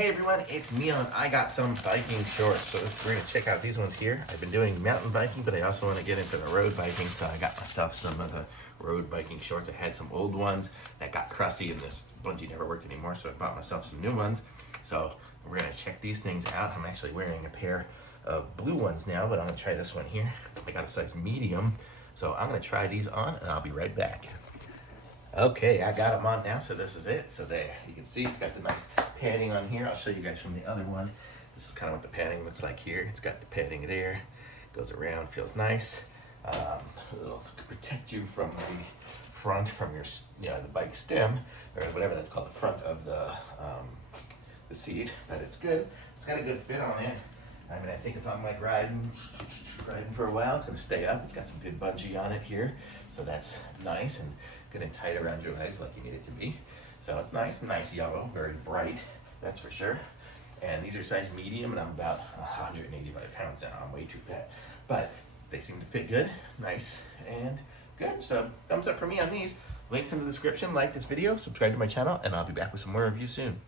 Hey everyone, it's Neil and I got some biking shorts. So we're gonna check out these ones here. I've been doing mountain biking, but I also want to get into the road biking. So I got myself some of the road biking shorts. I had some old ones that got crusty and this bungee never worked anymore. So I bought myself some new ones. So we're gonna check these things out. I'm actually wearing a pair of blue ones now, but I'm gonna try this one here. I got a size medium. So I'm gonna try these on and I'll be right back. Okay, I got them on now, so this is it. So there, you can see it's got the nice padding on here. I'll show you guys from the other one. This is kind of what the padding looks like here. It's got the padding there, goes around, feels nice. It'll protect you from the front, from your, the bike stem, or whatever that's called, the front of the seat, but it's good. It's got a good fit on it. I mean, I think if I'm like riding for a while, it's gonna stay up. It's got some good bungee on it here, so that's nice and good and tight around your legs like you need it to be. So it's nice yellow, very bright, that's for sure. And these are size medium, and I'm about 185 pounds now. I'm way too fat, but they seem to fit good, nice and good. So thumbs up for me on these. Links in the description. Like this video, subscribe to my channel, and I'll be back with some more reviews soon.